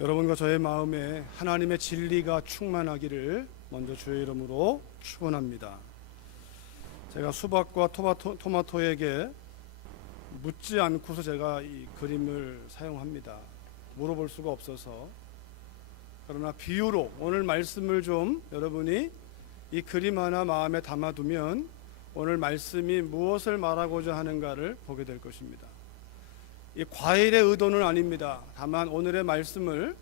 여러분과 저의 마음에 하나님의 진리가 충만하기를 먼저 주의 이름으로 축원합니다. 제가 수박과 토마토에게 묻지 않고서 제가 이 그림을 사용합니다. 물어볼 수가 없어서. 그러나 비유로 오늘 말씀을 좀 여러분이 이 그림 하나 마음에 담아두면 오늘 말씀이 무엇을 말하고자 하는가를 보게 될 것입니다. 이 과일의 의도는 아닙니다. 다만 오늘의 말씀을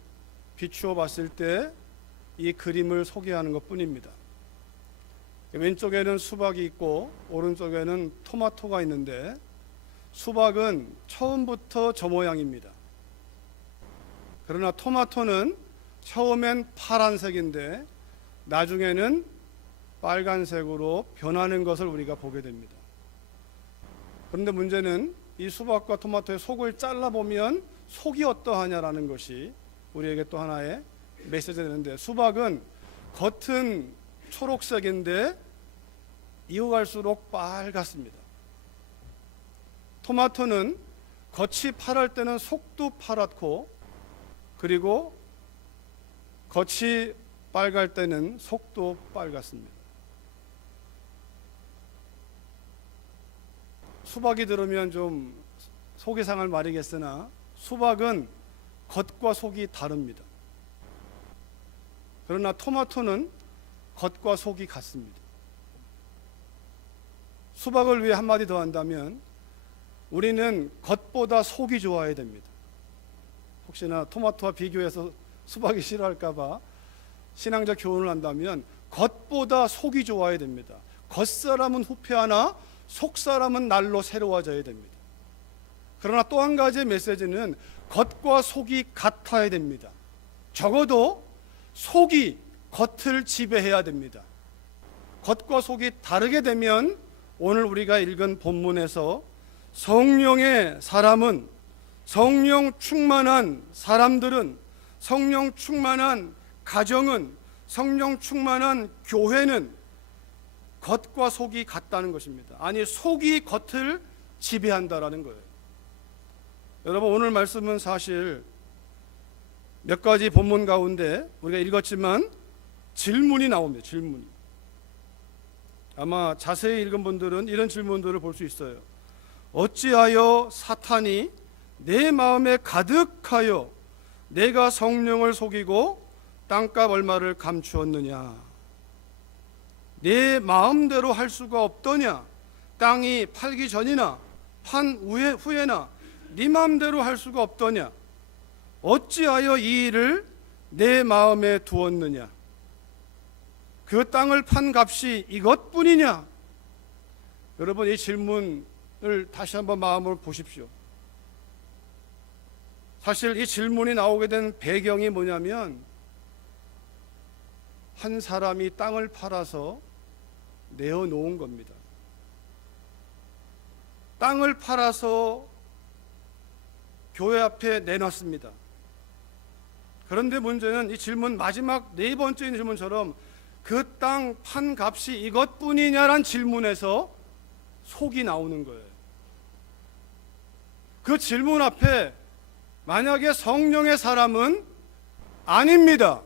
비추어 봤을 때 이 그림을 소개하는 것 뿐입니다. 왼쪽에는 수박이 있고 오른쪽에는 토마토가 있는데 수박은 처음부터 저 모양입니다. 그러나 토마토는 처음엔 파란색인데 나중에는 빨간색으로 변하는 것을 우리가 보게 됩니다. 그런데 문제는 이 수박과 토마토의 속을 잘라보면 속이 어떠하냐라는 것이 우리에게 또 하나의 메시지가 되는데, 수박은 겉은 초록색인데 익어갈수록 빨갛습니다. 토마토는 겉이 파랄 때는 속도 파랗고, 그리고 겉이 빨갈 때는 속도 빨갛습니다. 수박이 들으면 좀 속이 상할 말이겠으나 수박은 겉과 속이 다릅니다. 그러나 토마토는 겉과 속이 같습니다. 수박을 위해 한마디 더 한다면 우리는 겉보다 속이 좋아야 됩니다. 혹시나 토마토와 비교해서 수박이 싫어할까봐 신앙적 교훈을 한다면 겉보다 속이 좋아야 됩니다. 겉사람은 후패하나 속사람은 날로 새로워져야 됩니다. 그러나 또 한 가지의 메시지는 겉과 속이 같아야 됩니다. 적어도 속이 겉을 지배해야 됩니다. 겉과 속이 다르게 되면 오늘 우리가 읽은 본문에서 성령의 사람은, 성령 충만한 사람들은, 성령 충만한 가정은, 성령 충만한 교회는 겉과 속이 같다는 것입니다. 아니, 속이 겉을 지배한다라는 거예요. 여러분, 오늘 말씀은 사실 몇 가지 본문 가운데 우리가 읽었지만 질문이 나옵니다. 질문이. 아마 자세히 읽은 분들은 이런 질문들을 볼 수 있어요. 어찌하여 사탄이 내 마음에 가득하여 내가 성령을 속이고 땅값 얼마를 감추었느냐? 내 마음대로 할 수가 없더냐? 땅이 팔기 전이나 판 후에나 네 마음대로 할 수가 없더냐? 어찌하여 이 일을 내 마음에 두었느냐? 그 땅을 판 값이 이것뿐이냐? 여러분, 이 질문을 다시 한번 마음으로 보십시오. 사실 이 질문이 나오게 된 배경이 뭐냐면, 한 사람이 땅을 팔아서 내어놓은 겁니다. 땅을 팔아서 교회 앞에 내놨습니다. 그런데 문제는 이 질문 마지막 네 번째 질문처럼 그 땅 판 값이 이것뿐이냐란 질문에서 속이 나오는 거예요. 그 질문 앞에 만약에 성령의 사람은 아닙니다.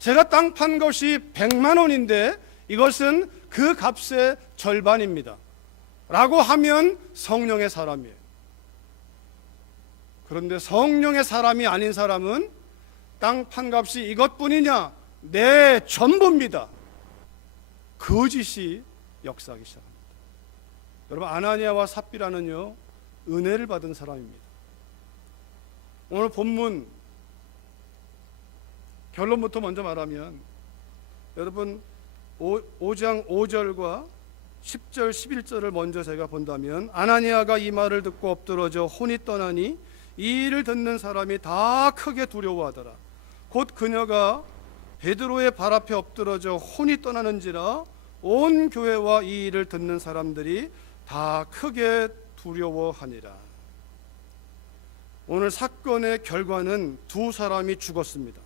제가 땅 판 것이 100만 원인데 이것은 그 값의 절반입니다. 라고 하면 성령의 사람이에요. 그런데 성령의 사람이 아닌 사람은 땅 판 값이 이것뿐이냐? 내 전부입니다. 거짓이 역사하기 시작합니다. 여러분, 아나니아와 삽비라는요, 은혜를 받은 사람입니다. 오늘 본문 결론부터 먼저 말하면, 여러분 5장 5절과 10절 11절을 먼저 제가 본다면, 아나니아가 이 말을 듣고 엎드러져 혼이 떠나니 이 일을 듣는 사람이 다 크게 두려워하더라. 곧 그녀가 베드로의 발 앞에 엎드러져 혼이 떠나는지라 온 교회와 이 일을 듣는 사람들이 다 크게 두려워하니라. 오늘 사건의 결과는 두 사람이 죽었습니다.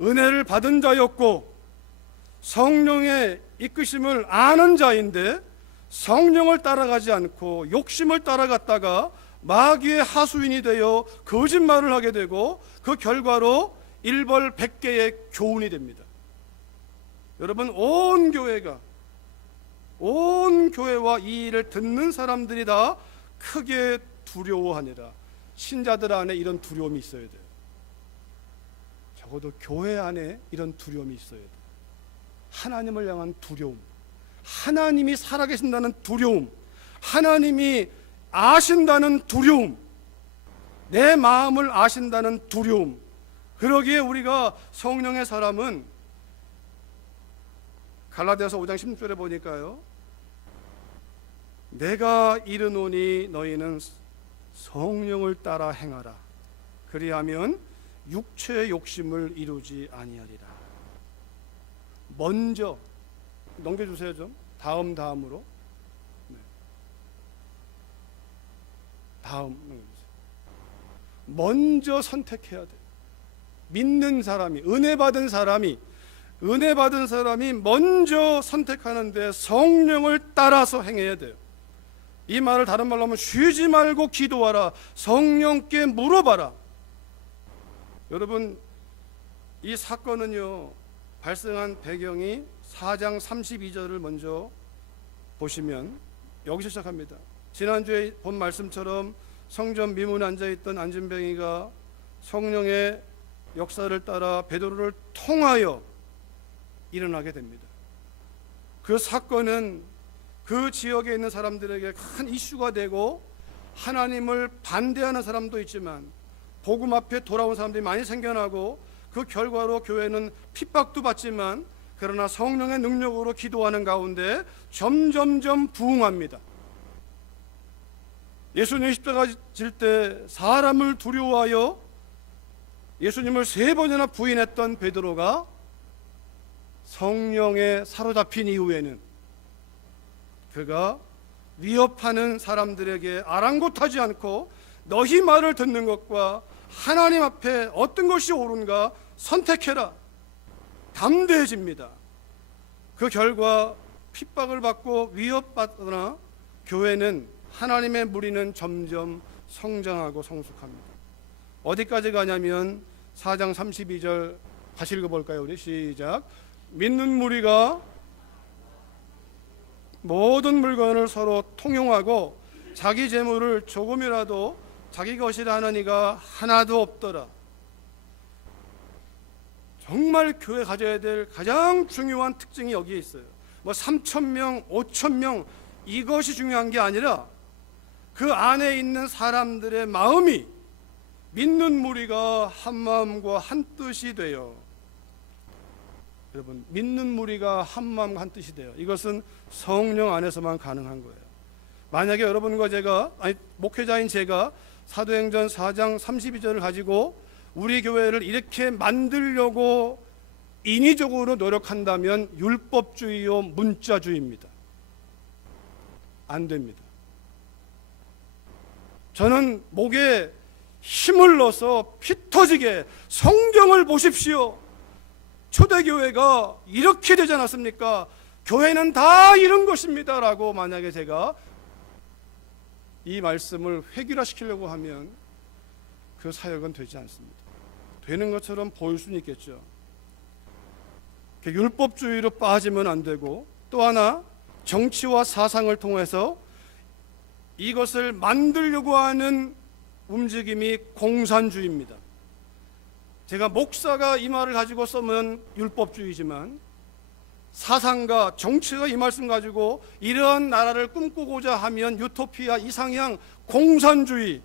은혜를 받은 자였고 성령의 이끄심을 아는 자인데 성령을 따라가지 않고 욕심을 따라갔다가 마귀의 하수인이 되어 거짓말을 하게 되고 그 결과로 일벌백계의 교훈이 됩니다. 여러분, 온 교회와 이 일을 듣는 사람들이 다 크게 두려워하니라. 신자들 안에 이런 두려움이 있어야 돼요. 적어도 교회 안에 이런 두려움이 있어야 돼요. 하나님을 향한 두려움, 하나님이 살아계신다는 두려움, 하나님이 아신다는 두려움, 내 마음을 아신다는 두려움. 그러기에 우리가 성령의 사람은 갈라디아서 5장 16절에 보니까요, 내가 이르노니 너희는 성령을 따라 행하라. 그리하면 육체의 욕심을 이루지 아니하리라. 먼저 넘겨주세요. 좀 다음으로. 네. 다음 먼저 선택해야 돼. 믿는 사람이, 은혜 받은 사람이 먼저 선택하는데 성령을 따라서 행해야 돼요. 이 말을 다른 말로 하면 쉬지 말고 기도하라. 성령께 물어봐라. 여러분, 이 사건은요, 발생한 배경이 4장 32절을 먼저 보시면 여기서 시작합니다. 지난주에 본 말씀처럼 성전 미문에 앉아있던 안진뱅이가 성령의 역사를 따라 베드로를 통하여 일어나게 됩니다. 그 사건은 그 지역에 있는 사람들에게 큰 이슈가 되고 하나님을 반대하는 사람도 있지만 복음 앞에 돌아온 사람들이 많이 생겨나고 그 결과로 교회는 핍박도 받지만 그러나 성령의 능력으로 기도하는 가운데 점점점 부흥합니다. 예수님 십자가 질 때 사람을 두려워하여 예수님을 3번이나 부인했던 베드로가 성령에 사로잡힌 이후에는 그가 위협하는 사람들에게 아랑곳하지 않고 너희 말을 듣는 것과 하나님 앞에 어떤 것이 옳은가 선택해라. 담대해집니다. 그 결과 핍박을 받고 위협받거나 교회는, 하나님의 무리는 점점 성장하고 성숙합니다. 어디까지 가냐면 4장 32절 다시 읽어볼까요? 우리 시작. 믿는 무리가 모든 물건을 서로 통용하고 자기 재물을 조금이라도 자기 것이라 하는 이가 하나도 없더라. 정말 교회 가져야 될 가장 중요한 특징이 여기에 있어요. 뭐 3,000명, 5,000명 이것이 중요한 게 아니라 그 안에 있는 사람들의 마음이, 믿는 무리가 한 마음과 한 뜻이 돼요. 여러분, 믿는 무리가 한 마음과 한 뜻이 돼요. 이것은 성령 안에서만 가능한 거예요. 만약에 여러분과 제가, 목회자인 제가 사도행전 4장 32절을 가지고 우리 교회를 이렇게 만들려고 인위적으로 노력한다면 율법주의요 문자주의입니다. 안 됩니다. 저는 목에 힘을 넣어서 피 터지게 성경을 보십시오. 초대교회가 이렇게 되지 않았습니까? 교회는 다 이런 것입니다 라고 만약에 제가 이 말씀을 획일화시키려고 하면 그 사역은 되지 않습니다. 되는 것처럼 보일 수는 있겠죠. 율법주의로 빠지면 안 되고, 또 하나 정치와 사상을 통해서 이것을 만들려고 하는 움직임이 공산주의입니다. 제가 목사가 이 말을 가지고 쓰면 율법주의지만 사상가, 정치가 이 말씀 가지고 이러한 나라를 꿈꾸고자 하면 유토피아, 이상향, 공산주의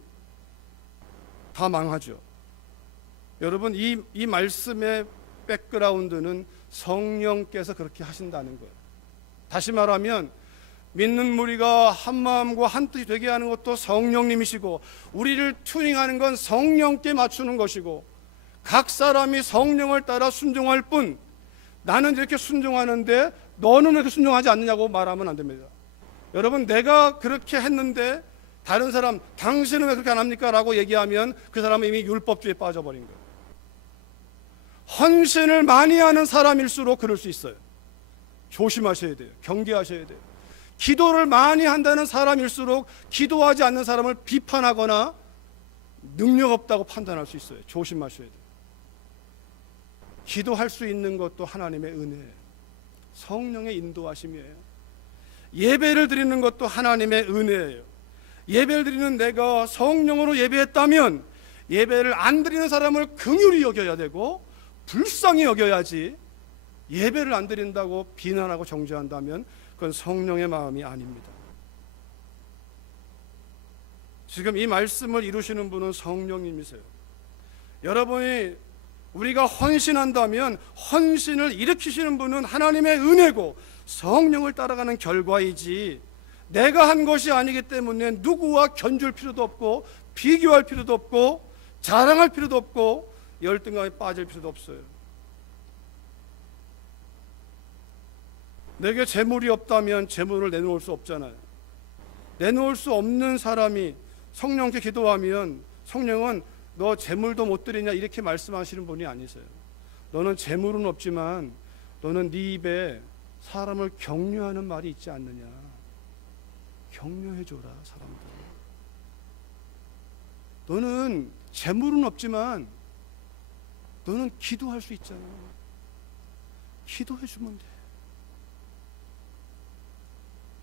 다 망하죠. 여러분, 이 말씀의 백그라운드는 성령께서 그렇게 하신다는 거예요. 다시 말하면 믿는 무리가 한 마음과 한 뜻이 되게 하는 것도 성령님이시고, 우리를 튜닝하는 건 성령께 맞추는 것이고, 각 사람이 성령을 따라 순종할 뿐, 나는 이렇게 순종하는데 너는 왜 이렇게 순종하지 않느냐고 말하면 안 됩니다. 여러분, 내가 그렇게 했는데 다른 사람, 당신은 왜 그렇게 안 합니까? 라고 얘기하면 그 사람은 이미 율법주의에 빠져버린 거예요. 헌신을 많이 하는 사람일수록 그럴 수 있어요. 조심하셔야 돼요. 경계하셔야 돼요. 기도를 많이 한다는 사람일수록 기도하지 않는 사람을 비판하거나 능력 없다고 판단할 수 있어요. 조심하셔야 돼요. 기도할 수 있는 것도 하나님의 은혜예요. 성령의 인도하심이에요. 예배를 드리는 것도 하나님의 은혜예요. 예배를 드리는 내가 성령으로 예배했다면 예배를 안 드리는 사람을 긍휼히 여겨야 되고 불쌍히 여겨야지, 예배를 안 드린다고 비난하고 정죄한다면 그건 성령의 마음이 아닙니다. 지금 이 말씀을 이루시는 분은 성령님이세요. 여러분이 우리가 헌신한다면 헌신을 일으키시는 분은 하나님의 은혜고 성령을 따라가는 결과이지, 내가 한 것이 아니기 때문에 누구와 견줄 필요도 없고 비교할 필요도 없고 자랑할 필요도 없고 열등감에 빠질 필요도 없어요. 내게 재물이 없다면 재물을 내놓을 수 없잖아요. 내놓을 수 없는 사람이 성령께 기도하면 성령은 너 재물도 못 드리냐 이렇게 말씀하시는 분이 아니세요. 너는 재물은 없지만 너는 네 입에 사람을 격려하는 말이 있지 않느냐. 격려해줘라 사람들. 너는 재물은 없지만 너는 기도할 수 있잖아. 기도해주면 돼.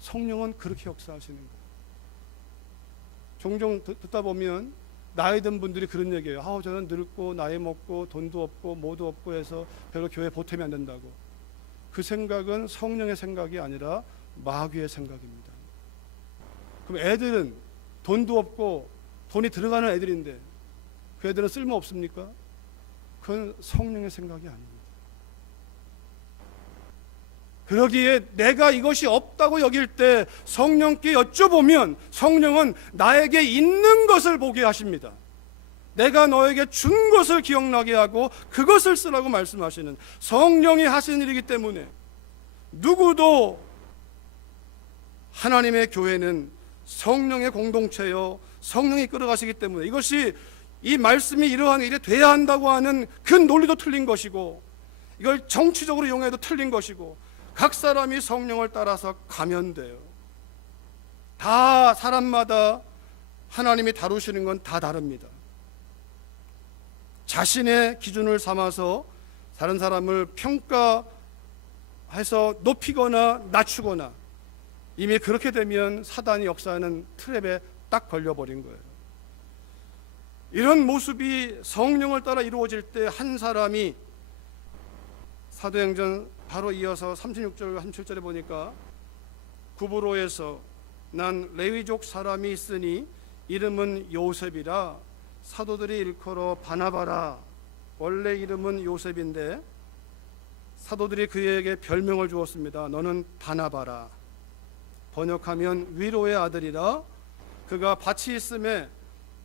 성령은 그렇게 역사하시는 거예요. 종종 듣다 보면 나이 든 분들이 그런 얘기해요. 저는 늙고 나이 먹고 돈도 없고 뭐도 없고 해서 별로 교회 보탬이 안 된다고. 그 생각은 성령의 생각이 아니라 마귀의 생각입니다. 그럼 애들은 돈도 없고 돈이 들어가는 애들인데 그 애들은 쓸모 없습니까? 그건 성령의 생각이 아닙니다. 그러기에 내가 이것이 없다고 여길 때 성령께 여쭤보면 성령은 나에게 있는 것을 보게 하십니다. 내가 너에게 준 것을 기억나게 하고 그것을 쓰라고 말씀하시는 성령이 하시는 일이기 때문에 누구도, 하나님의 교회는 성령의 공동체요 성령이 끌어가시기 때문에 이것이, 이 말씀이 이러한 일이 돼야 한다고 하는 그 논리도 틀린 것이고 이걸 정치적으로 이용해도 틀린 것이고, 각 사람이 성령을 따라서 가면 돼요. 다 사람마다 하나님이 다루시는 건 다 다릅니다. 자신의 기준을 삼아서 다른 사람을 평가해서 높이거나 낮추거나, 이미 그렇게 되면 사단이 역사하는 트랩에 딱 걸려버린 거예요. 이런 모습이 성령을 따라 이루어질 때 한 사람이, 사도행전 바로 이어서 36절 37절에 보니까 구브로에서 난 레위족 사람이 있으니 이름은 요셉이라 사도들이 일컬어 바나바라. 원래 이름은 요셉인데 사도들이 그에게 별명을 주었습니다. 너는 바나바라. 번역하면 위로의 아들이라. 그가 밭이 있음에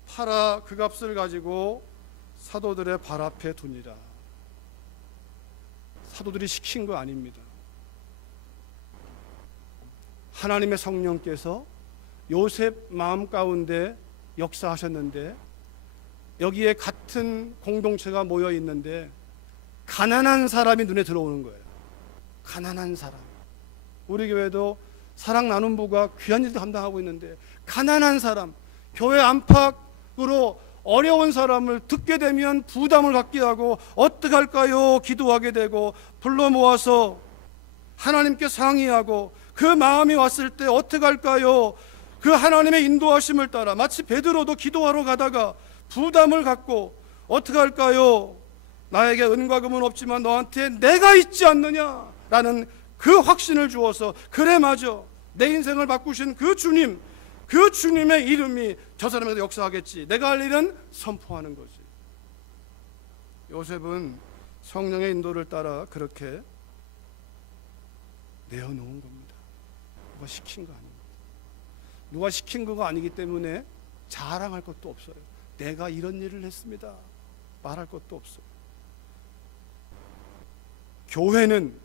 팔아 그 값을 가지고 사도들의 발 앞에 두니라. 사도들이 시킨 거 아닙니다. 하나님의 성령께서 요셉 마음 가운데 역사하셨는데 여기에 같은 공동체가 모여 있는데 가난한 사람이 눈에 들어오는 거예요. 가난한 사람. 우리 교회도 사랑 나눔부가 귀한 일도 감당하고 있는데 가난한 사람, 교회 안팎으로 어려운 사람을 듣게 되면 부담을 갖게 하고 어떻게 할까요? 기도하게 되고 불러 모아서 하나님께 상의하고 그 마음이 왔을 때 어떻게 할까요? 그 하나님의 인도하심을 따라, 마치 베드로도 기도하러 가다가 부담을 갖고 어떻게 할까요? 나에게 은과 금은 없지만 너한테 내가 있지 않느냐라는 그 확신을 주어서, 그래 맞아, 내 인생을 바꾸신 그 주님, 그 주님의 이름이 저 사람에게 역사하겠지. 내가 할 일은 선포하는 거지. 요셉은 성령의 인도를 따라 그렇게 내어놓은 겁니다. 누가 시킨 거 아닙니다. 누가 시킨 거가 아니기 때문에 자랑할 것도 없어요. 내가 이런 일을 했습니다 말할 것도 없어요. 교회는,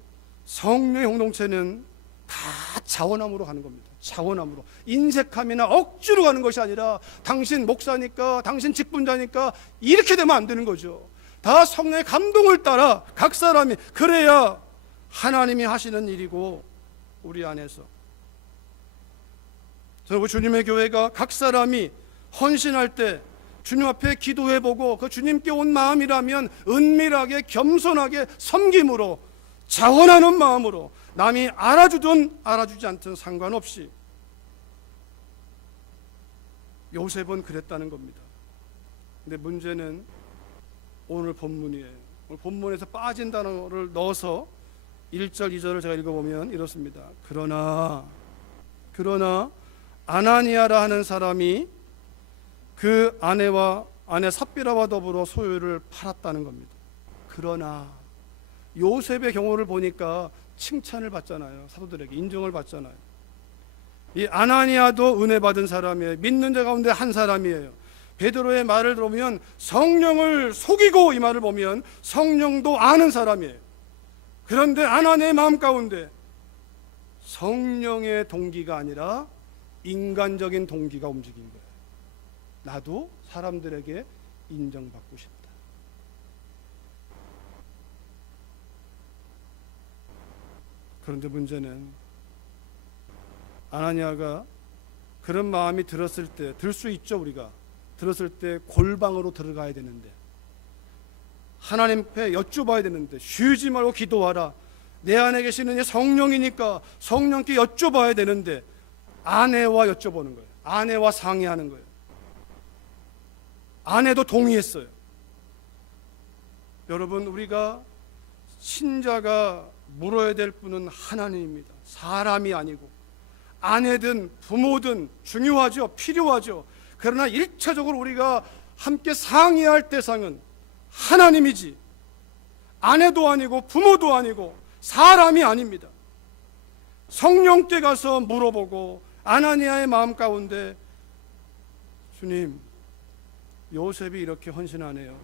성령의 공동체는 다 자원함으로 가는 겁니다. 자원함으로. 인색함이나 억지로 가는 것이 아니라 당신 목사니까, 당신 직분자니까 이렇게 되면 안 되는 거죠. 다 성령의 감동을 따라 각 사람이, 그래야 하나님이 하시는 일이고 우리 안에서 저는 주님의 교회가 각 사람이 헌신할 때 주님 앞에 기도해보고 그 주님께 온 마음이라면 은밀하게 겸손하게 섬김으로 자원하는 마음으로 남이 알아주든 알아주지 않든 상관없이 요셉은 그랬다는 겁니다. 근데 문제는 오늘 본문이에요. 오늘 본문에서 빠진 단어를 넣어서 1절 2절을 제가 읽어보면 이렇습니다. 그러나 아나니아라 하는 사람이 그 아내 삽비라와 더불어 소유를 팔았다는 겁니다. 그러나 요셉의 경우를 보니까 칭찬을 받잖아요. 사도들에게 인정을 받잖아요. 이 아나니아도 은혜 받은 사람이에요. 믿는 자 가운데 한 사람이에요. 베드로의 말을 들으면 성령을 속이고 이 말을 보면 성령도 아는 사람이에요. 그런데 아나니아의 마음 가운데 성령의 동기가 아니라 인간적인 동기가 움직인 거예요. 나도 사람들에게 인정받고 싶다. 그런데 문제는 아나니아가 그런 마음이 들었을 때, 들 수 있죠. 우리가 들었을 때 골방으로 들어가야 되는데, 하나님 앞에 여쭤봐야 되는데, 쉬지 말고 기도하라. 내 안에 계시는 이 성령이니까 성령께 여쭤봐야 되는데 아내와 여쭤보는 거예요. 아내와 상의하는 거예요. 아내도 동의했어요. 여러분, 우리가 신자가 물어야 될 분은 하나님입니다. 사람이 아니고. 아내든 부모든 중요하죠. 필요하죠. 그러나 1차적으로 우리가 함께 상의할 대상은 하나님이지, 아내도 아니고 부모도 아니고 사람이 아닙니다. 성령께 가서 물어보고 아나니아의 마음 가운데, 주님, 요셉이 이렇게 헌신하네요.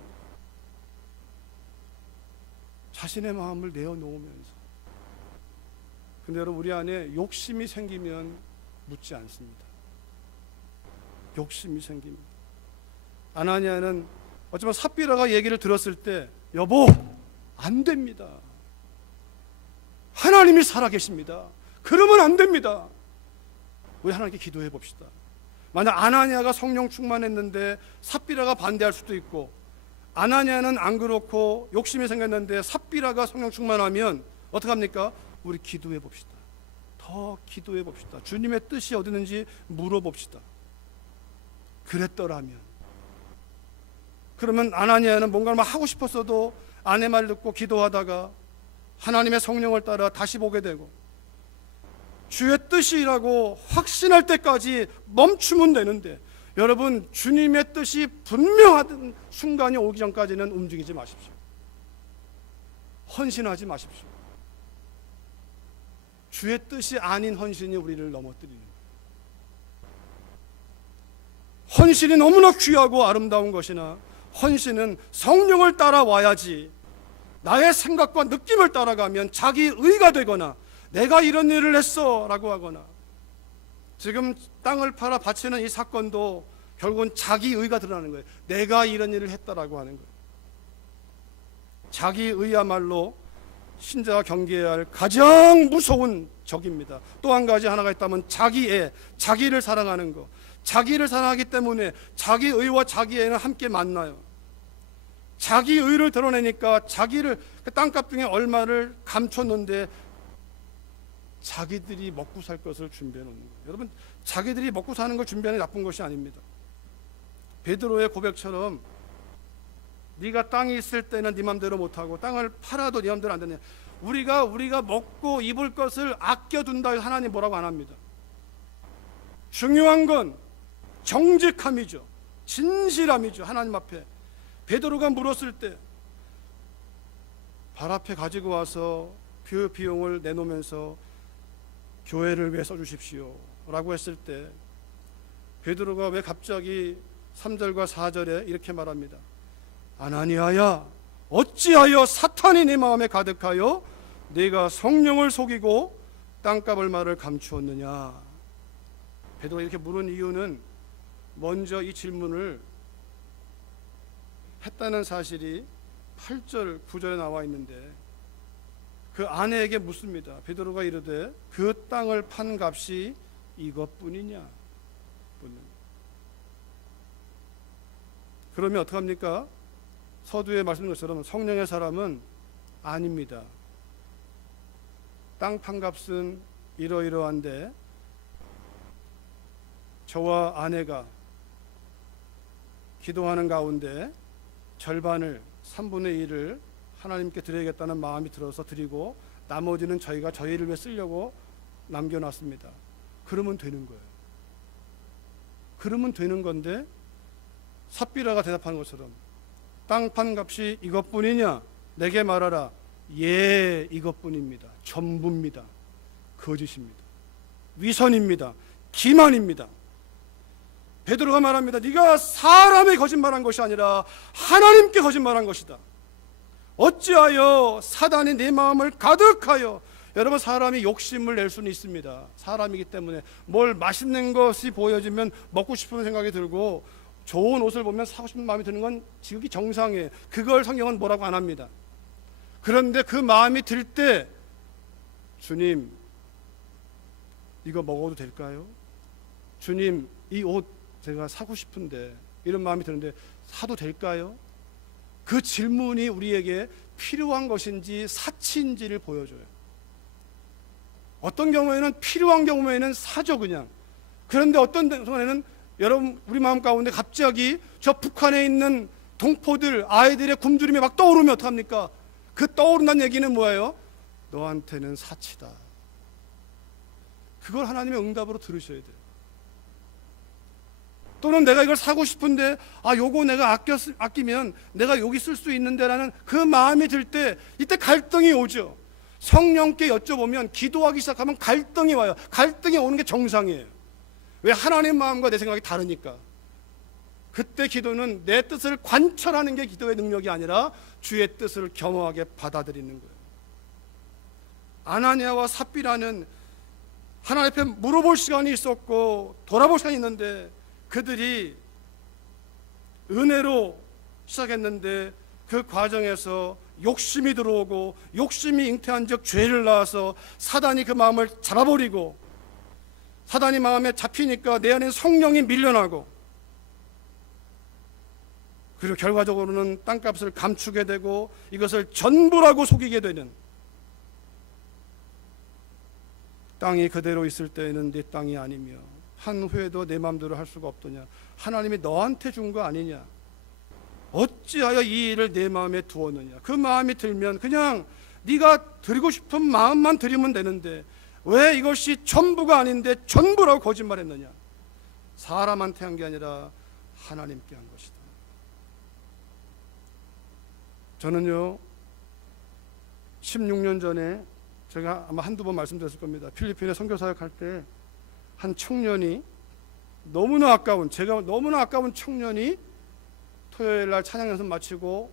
자신의 마음을 내어놓으면서. 근데 여러분, 우리 안에 욕심이 생기면 묻지 않습니다. 욕심이 생깁니다. 아나니아는 어쩌면 삽비라가 얘기를 들었을 때, 여보, 안 됩니다. 하나님이 살아계십니다. 그러면 안 됩니다. 우리 하나님께 기도해 봅시다. 만약 아나니아가 성령 충만했는데 삽비라가 반대할 수도 있고, 아나니아는 안 그렇고 욕심이 생겼는데 삽비라가 성령 충만하면 어떡합니까? 우리 기도해 봅시다. 더 기도해 봅시다. 주님의 뜻이 어디 있는지 물어봅시다. 그랬더라면, 그러면 아나니아는 뭔가를 막 하고 싶었어도 아내 말 듣고 기도하다가 하나님의 성령을 따라 다시 보게 되고, 주의 뜻이라고 확신할 때까지 멈추면 되는데, 여러분, 주님의 뜻이 분명하던 순간이 오기 전까지는 움직이지 마십시오. 헌신하지 마십시오. 주의 뜻이 아닌 헌신이 우리를 넘어뜨리는 거예요. 헌신이 너무나 귀하고 아름다운 것이나, 헌신은 성령을 따라와야지, 나의 생각과 느낌을 따라가면 자기 의가 되거나 내가 이런 일을 했어 라고 하거나, 지금 땅을 팔아 바치는 이 사건도 결국은 자기 의가 드러나는 거예요. 내가 이런 일을 했다라고 하는 거예요. 자기 의야말로 신자가 경계해야 할 가장 무서운 적입니다. 또 한 가지 하나가 있다면 자기애, 자기를 사랑하는 것. 자기를 사랑하기 때문에 자기 의와 자기 애는 함께 만나요. 자기 의를 드러내니까 자기를, 그 땅값 중에 얼마를 감췄는데 자기들이 먹고 살 것을 준비해 놓는 거예요. 여러분, 자기들이 먹고 사는 걸 준비하는 게 나쁜 것이 아닙니다. 베드로의 고백처럼 네가 땅이 있을 때는 네 맘대로 못하고 땅을 팔아도 네 맘대로 안 되냐. 우리가 먹고 입을 것을 아껴둔다 해서 하나님 뭐라고 안 합니다. 중요한 건 정직함이죠. 진실함이죠. 하나님 앞에 베드로가 물었을 때 발 앞에 가지고 와서 그 비용을 내놓으면서 교회를 위해 써주십시오 라고 했을 때, 베드로가 왜 갑자기 3절과 4절에 이렇게 말합니다. 아나니아야, 어찌하여 사탄이 네 마음에 가득하여 네가 성령을 속이고 땅값 얼마를 감추었느냐. 베드로가 이렇게 물은 이유는 먼저 이 질문을 했다는 사실이 8절 9절에 나와 있는데, 그 아내에게 묻습니다. 베드로가 이르되 그 땅을 판 값이 이것뿐이냐. 분은. 그러면 어떡합니까? 서두에 말씀드린 것처럼 성령의 사람은 아닙니다. 땅 판값은 이러이러한데 저와 아내가 기도하는 가운데 절반을 3분의 1을 하나님께 드려야겠다는 마음이 들어서 드리고 나머지는 저희가 저희를 위해 쓰려고 남겨놨습니다. 그러면 되는 거예요. 그러면 되는 건데 삽비라가 대답하는 것처럼 땅 판값이 이것뿐이냐? 내게 말하라. 예, 이것뿐입니다. 전부입니다. 거짓입니다. 위선입니다. 기만입니다. 베드로가 말합니다. 네가 사람에 거짓말한 것이 아니라 하나님께 거짓말한 것이다. 어찌하여 사단이 내 마음을 가득하여. 여러분, 사람이 욕심을 낼 수는 있습니다. 사람이기 때문에 뭘 맛있는 것이 보여지면 먹고 싶은 생각이 들고 좋은 옷을 보면 사고 싶은 마음이 드는 건 지극히 정상이에요. 그걸 성경은 뭐라고 안 합니다. 그런데 그 마음이 들 때 주님 이거 먹어도 될까요? 주님 이 옷 제가 사고 싶은데 이런 마음이 드는데 사도 될까요? 그 질문이 우리에게 필요한 것인지 사치인지를 보여줘요. 어떤 경우에는 필요한 경우에는 사죠 그냥. 그런데 어떤 경우에는 여러분 우리 마음 가운데 갑자기 저 북한에 있는 동포들 아이들의 굶주림이 막 떠오르면 어떡합니까? 그 떠오른다는 얘기는 뭐예요? 너한테는 사치다. 그걸 하나님의 응답으로 들으셔야 돼요. 또는 내가 이걸 사고 싶은데 요거 내가 아끼면 내가 여기 쓸 수 있는데라는 그 마음이 들 때 이때 갈등이 오죠. 성령께 여쭤보면 기도하기 시작하면 갈등이 와요. 갈등이 오는 게 정상이에요. 왜? 하나님 마음과 내 생각이 다르니까. 그때 기도는 내 뜻을 관철하는 게 기도의 능력이 아니라 주의 뜻을 겸허하게 받아들이는 거예요. 아나니아와 삽비라는 하나님 앞에 물어볼 시간이 있었고 돌아볼 시간이 있는데 그들이 은혜로 시작했는데 그 과정에서 욕심이 들어오고 욕심이 잉태한 즉 죄를 낳아서 사단이 그 마음을 잡아버리고 사단이 마음에 잡히니까 내 안에 성령이 밀려나고 그리고 결과적으로는 땅값을 감추게 되고 이것을 전부라고 속이게 되는. 땅이 그대로 있을 때에는 네 땅이 아니며 한 후에도 내 마음대로 할 수가 없더냐. 하나님이 너한테 준 거 아니냐. 어찌하여 이 일을 내 마음에 두었느냐. 그 마음이 들면 그냥 네가 드리고 싶은 마음만 드리면 되는데 왜 이것이 전부가 아닌데 전부라고 거짓말했느냐. 사람한테 한 게 아니라 하나님께 한 것이다. 저는요 16년 전에 제가 아마 한두 번 말씀드렸을 겁니다. 필리핀에 선교사역할 때 한 청년이 너무나 아까운 청년이 토요일 날 찬양 연습 마치고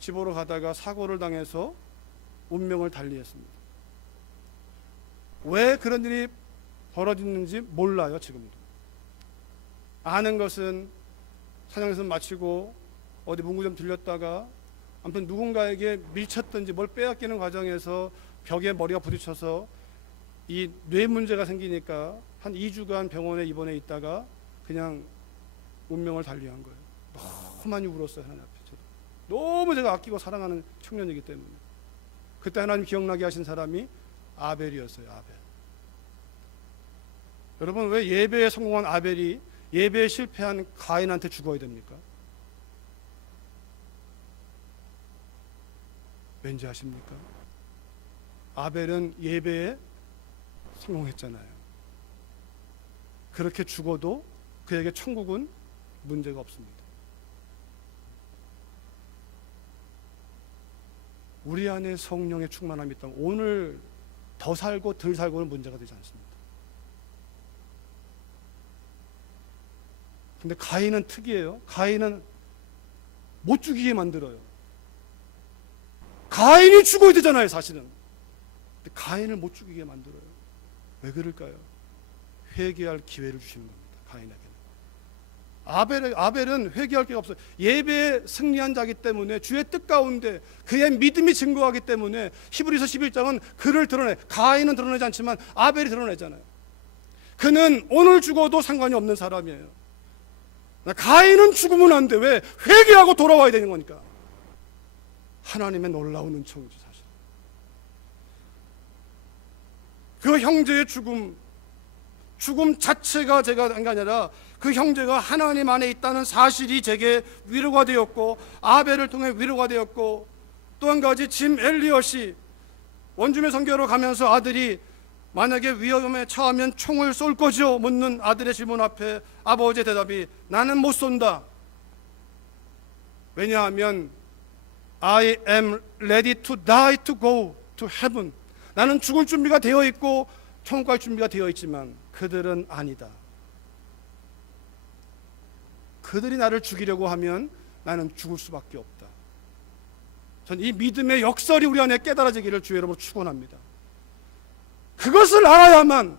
집으로 가다가 사고를 당해서 운명을 달리했습니다. 왜 그런 일이 벌어졌는지 몰라요. 지금도. 아는 것은 찬양 연습 마치고 어디 문구점 들렸다가 아무튼 누군가에게 밀쳤든지 뭘 빼앗기는 과정에서 벽에 머리가 부딪혀서 이 뇌 문제가 생기니까 한 2주간 병원에 입원해 있다가 그냥 운명을 달리한 거예요. 너무 많이 울었어요. 하나님 앞에. 저도. 너무 제가 아끼고 사랑하는 청년이기 때문에. 그때 하나님 기억나게 하신 사람이 아벨이었어요. 아벨. 여러분 왜 예배에 성공한 아벨이 예배에 실패한 가인한테 죽어야 됩니까? 왠지 아십니까? 아벨은 예배에 성공했잖아요. 그렇게 죽어도 그에게 천국은 문제가 없습니다. 우리 안에 성령의 충만함이 있다면 오늘 더 살고 덜 살고는 문제가 되지 않습니다. 근데 가인은 특이해요. 가인은 못 죽이게 만들어요. 가인이 죽어야 되잖아요, 사실은. 근데 가인을 못 죽이게 만들어요. 왜 그럴까요? 회개할 기회를 주시는 겁니다. 가인에게는. 아벨은 회개할 기회가 없어요. 예배에 승리한 자기 때문에 주의 뜻 가운데 그의 믿음이 증거하기 때문에 히브리서 11장은 그를 드러내. 가인은 드러내지 않지만 아벨이 드러내잖아요. 그는 오늘 죽어도 상관이 없는 사람이에요. 가인은 죽으면 안 돼. 왜? 회개하고 돌아와야 되는 거니까. 하나님의 놀라운 은총이죠, 사실. 그 형제의 죽음 자체가 제가 한 게 아니라 그 형제가 하나님 안에 있다는 사실이 제게 위로가 되었고, 아벨을 통해 위로가 되었고, 또 한 가지 짐 엘리엇이 원주민 선교로 가면서 아들이 만약에 위험에 처하면 총을 쏠 거죠? 묻는 아들의 질문 앞에 아버지의 대답이 나는 못 쏜다. 왜냐하면 I am ready to die to go to heaven. 나는 죽을 준비가 되어 있고 천국 갈 준비가 되어 있지만 그들은 아니다. 그들이 나를 죽이려고 하면 나는 죽을 수밖에 없다. 전 이 믿음의 역설이 우리 안에 깨달아지기를 주의 이름으로 축원합니다. 그것을 알아야만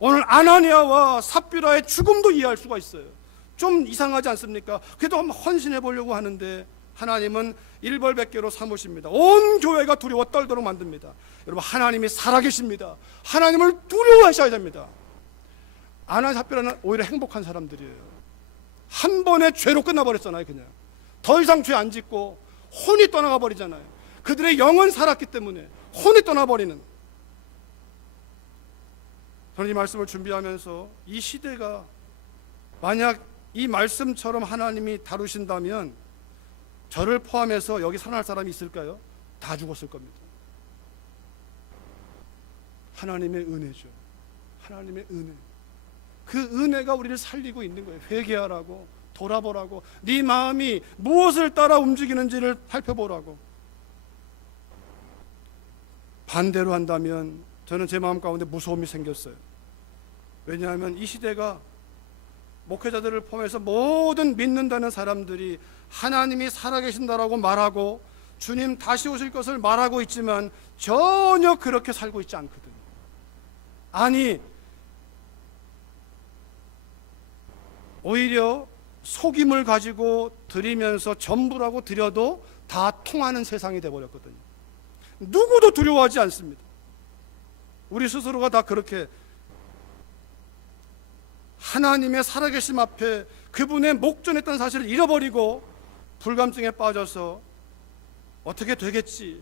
오늘 아나니아와 삽비라의 죽음도 이해할 수가 있어요. 좀 이상하지 않습니까? 그래도 한번 헌신해 보려고 하는데 하나님은 일벌백계로 삼으십니다. 온 교회가 두려워 떨도록 만듭니다. 여러분, 하나님이 살아계십니다. 하나님을 두려워하셔야 됩니다. 아나니아 삽비라는 오히려 행복한 사람들이에요. 한 번에 죄로 끝나버렸잖아요. 그냥 더 이상 죄 안 짓고 혼이 떠나가 버리잖아요. 그들의 영은 살았기 때문에 혼이 떠나버리는. 저는 이 말씀을 준비하면서 이 시대가 만약 이 말씀처럼 하나님이 다루신다면 저를 포함해서 여기 살아날 사람이 있을까요? 다 죽었을 겁니다. 하나님의 은혜죠. 하나님의 은혜. 그 은혜가 우리를 살리고 있는 거예요. 회개하라고, 돌아보라고, 네 마음이 무엇을 따라 움직이는지를 살펴보라고. 반대로 한다면 저는 제 마음 가운데 무서움이 생겼어요. 왜냐하면 이 시대가 목회자들을 포함해서 모든 믿는다는 사람들이 하나님이 살아계신다라고 말하고 주님 다시 오실 것을 말하고 있지만 전혀 그렇게 살고 있지 않거든요. 아니, 오히려 속임을 가지고 드리면서 전부라고 드려도 다 통하는 세상이 되어버렸거든요. 누구도 두려워하지 않습니다. 우리 스스로가 다 그렇게 하나님의 살아계심 앞에 그분의 목전했던 사실을 잃어버리고 불감증에 빠져서 어떻게 되겠지.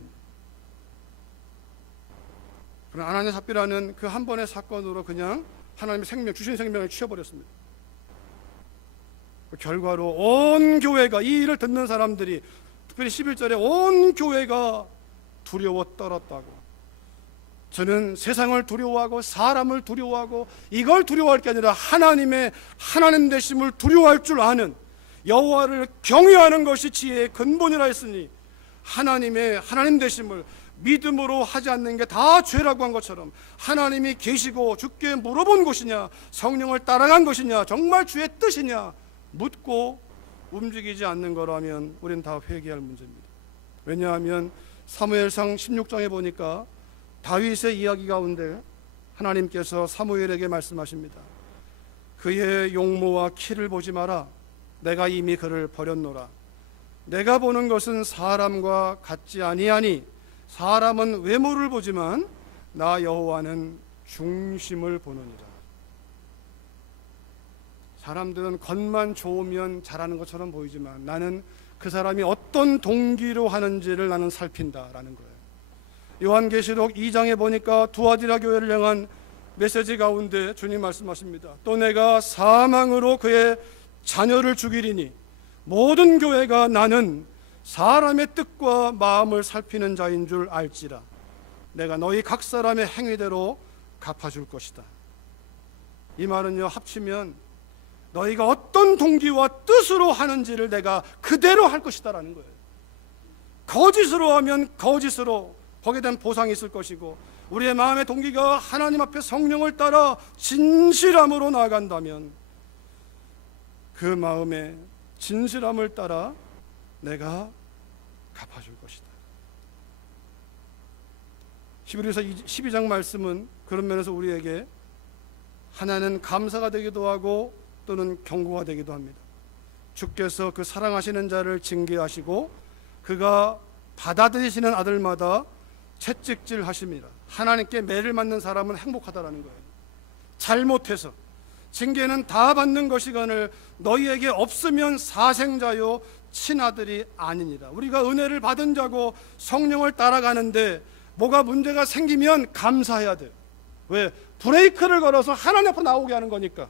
그러나 아나니아 삽비라는 그 한 번의 사건으로 그냥 하나님의 생명, 주신 생명을 취해버렸습니다. 그 결과로 온 교회가, 이 일을 듣는 사람들이, 특별히 11절에 온 교회가 두려워 떨었다고. 저는 세상을 두려워하고 사람을 두려워하고 이걸 두려워할 게 아니라 하나님의 하나님 되심을 두려워할 줄 아는, 여호와를 경외하는 것이 지혜의 근본이라 했으니 하나님의 하나님 되심을 믿음으로 하지 않는 게 다 죄라고 한 것처럼 하나님이 계시고 주께 물어본 것이냐, 성령을 따라간 것이냐, 정말 주의 뜻이냐 묻고 움직이지 않는 거라면 우리는 다 회개할 문제입니다. 왜냐하면 사무엘상 16장에 보니까 다윗의 이야기 가운데 하나님께서 사무엘에게 말씀하십니다. 그의 용모와 키를 보지 마라. 내가 이미 그를 버렸노라. 내가 보는 것은 사람과 같지 아니하니 사람은 외모를 보지만 나 여호와는 중심을 보느니라. 사람들은 겉만 좋으면 잘하는 것처럼 보이지만 나는 그 사람이 어떤 동기로 하는지를 나는 살핀다라는 거예요. 요한계시록 2장에 보니까 두아디라 교회를 향한 메시지 가운데 주님 말씀하십니다. 또 내가 사망으로 그의 자녀를 죽이리니 모든 교회가 나는 사람의 뜻과 마음을 살피는 자인 줄 알지라. 내가 너희 각 사람의 행위대로 갚아줄 것이다. 이 말은요, 합치면 너희가 어떤 동기와 뜻으로 하는지를 내가 그대로 할 것이다 라는 거예요. 거짓으로 하면 거짓으로 거기에 대한 보상이 있을 것이고, 우리의 마음의 동기가 하나님 앞에 성령을 따라 진실함으로 나아간다면 그 마음의 진실함을 따라 내가 갚아줄 것이다. 히브리서 12장 말씀은 그런 면에서 우리에게 하나는 감사가 되기도 하고 또는 경고가 되기도 합니다. 주께서 그 사랑하시는 자를 징계하시고 그가 받아들이시는 아들마다 채찍질 하십니다. 하나님께 매를 맞는 사람은 행복하다라는 거예요. 잘못해서 징계는 다 받는 것이거늘 너희에게 없으면 사생자요 친아들이 아니니라. 우리가 은혜를 받은 자고 성령을 따라가는데 뭐가 문제가 생기면 감사해야 돼. 왜? 브레이크를 걸어서 하나님 앞으로 나오게 하는 거니까.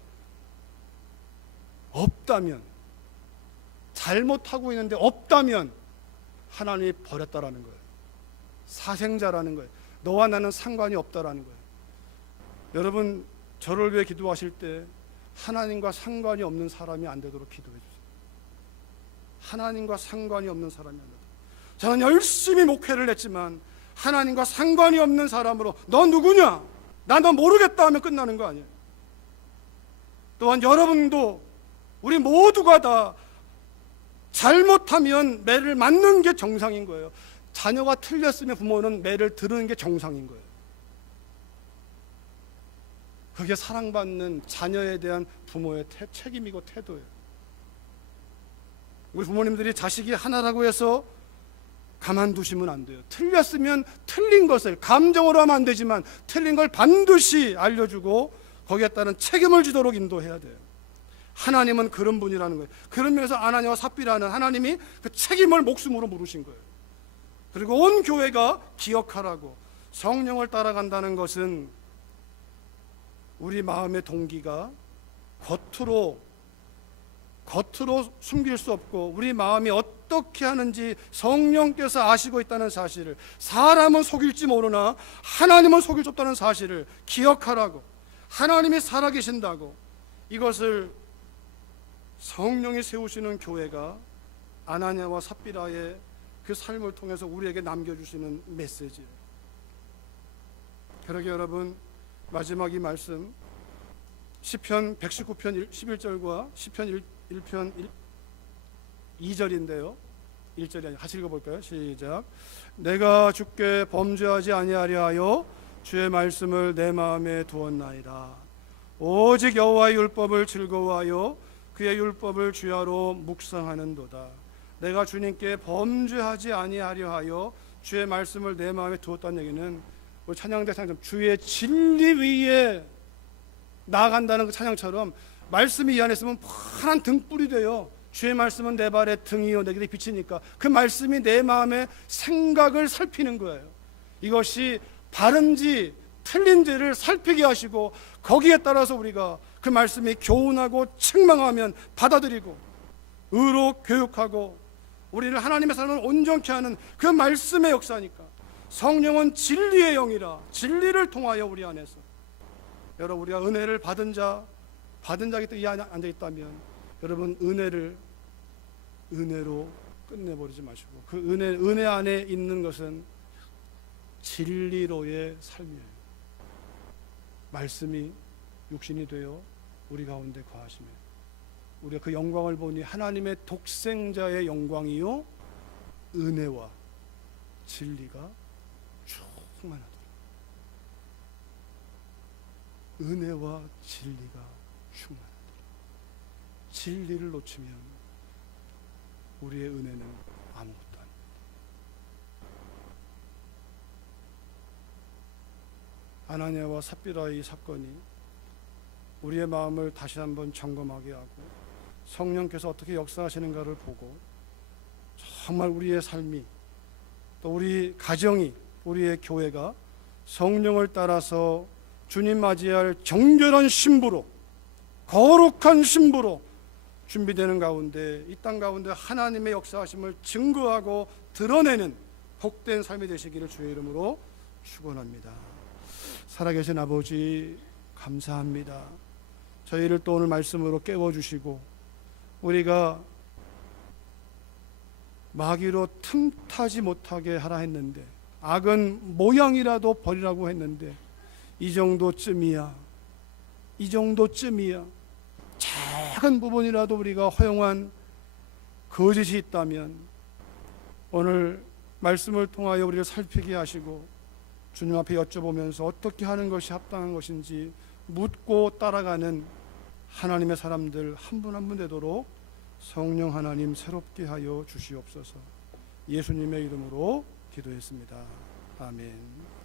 없다면, 잘못하고 있는데 없다면 하나님이 버렸다라는 거예요. 사생자라는 거예요. 너와 나는 상관이 없다라는 거예요. 여러분, 저를 위해 기도하실 때 하나님과 상관이 없는 사람이 안 되도록 기도해 주세요. 하나님과 상관이 없는 사람이 안 되도록. 저는 열심히 목회를 했지만 하나님과 상관이 없는 사람으로 너 누구냐? 나 너 모르겠다 하면 끝나는 거 아니에요. 또한 여러분도 우리 모두가 다 잘못하면 매를 맞는 게 정상인 거예요. 자녀가 틀렸으면 부모는 매를 들은 게 정상인 거예요. 그게 사랑받는 자녀에 대한 부모의 책임이고 태도예요. 우리 부모님들이 자식이 하나라고 해서 가만두시면 안 돼요. 틀렸으면 틀린 것을 감정으로 하면 안 되지만 틀린 걸 반드시 알려주고 거기에 따른 책임을 지도록 인도해야 돼요. 하나님은 그런 분이라는 거예요. 그런 면에서 아나니아와 삽비라는 하나님이 그 책임을 목숨으로 물으신 거예요. 그리고 온 교회가 기억하라고. 성령을 따라간다는 것은 우리 마음의 동기가 겉으로 숨길 수 없고 우리 마음이 어떻게 하는지 성령께서 아시고 있다는 사실을, 사람은 속일지 모르나 하나님은 속일 수 없다는 사실을 기억하라고. 하나님이 살아계신다고. 이것을 성령이 세우시는 교회가 아나니아와 삽비라의 그 삶을 통해서 우리에게 남겨주시는 메시지예요. 그러게 여러분, 마지막 이 말씀 시편 119편 11절과 시편 1편 2절인데요 1절이 같이 읽어볼까요? 시작. 내가 주께 범죄하지 아니하려 하여 주의 말씀을 내 마음에 두었나이다. 오직 여호와의 율법을 즐거워하여 그의 율법을 주야로 묵상하는도다. 내가 주님께 범죄하지 아니하려 하여 주의 말씀을 내 마음에 두었다는 얘기는 우리 찬양대 찬양 주의 진리 위에 나아간다는 그 찬양처럼 말씀이 이 안에 있으면 파란 등불이 돼요. 주의 말씀은 내 발의 등이요 내 길에 비치니까 그 말씀이 내 마음의 생각을 살피는 거예요. 이것이 바른지 틀린지를 살피게 하시고 거기에 따라서 우리가 그 말씀이 교훈하고 책망하면 받아들이고 의로 교육하고 우리를 하나님의 삶을 온전케 하는 그 말씀의 역사니까. 성령은 진리의 영이라 진리를 통하여 우리 안에서, 여러분 우리가 은혜를 받은 자기 때문에 이 안에 앉아 있다면 여러분 은혜로 끝내버리지 마시고 그 은혜 안에 있는 것은 진리로의 삶이에요. 말씀이 육신이 되어 우리 가운데 거하시며 우리가 그 영광을 보니 하나님의 독생자의 영광이요 은혜와 진리가 충만하더라. 은혜와 진리가 충만하더라. 진리를 놓치면 우리의 은혜는 아무것도 아닙니다. 아나니아와 삽비라의 사건이 우리의 마음을 다시 한번 점검하게 하고 성령께서 어떻게 역사하시는가를 보고 정말 우리의 삶이 또 우리 가정이 우리의 교회가 성령을 따라서 주님 맞이할 정결한 신부로 거룩한 신부로 준비되는 가운데 이 땅 가운데 하나님의 역사하심을 증거하고 드러내는 복된 삶이 되시기를 주의 이름으로 축원합니다. 살아계신 아버지 감사합니다. 저희를 또 오늘 말씀으로 깨워주시고 우리가 마귀로 틈타지 못하게 하라 했는데 악은 모양이라도 버리라고 했는데 이 정도쯤이야 작은 부분이라도 우리가 허용한 거짓이 있다면 오늘 말씀을 통하여 우리를 살피게 하시고 주님 앞에 여쭤보면서 어떻게 하는 것이 합당한 것인지 묻고 따라가는 하나님의 사람들 한 분 한 분 되도록 성령 하나님 새롭게 하여 주시옵소서. 예수님의 이름으로 기도했습니다. 아멘.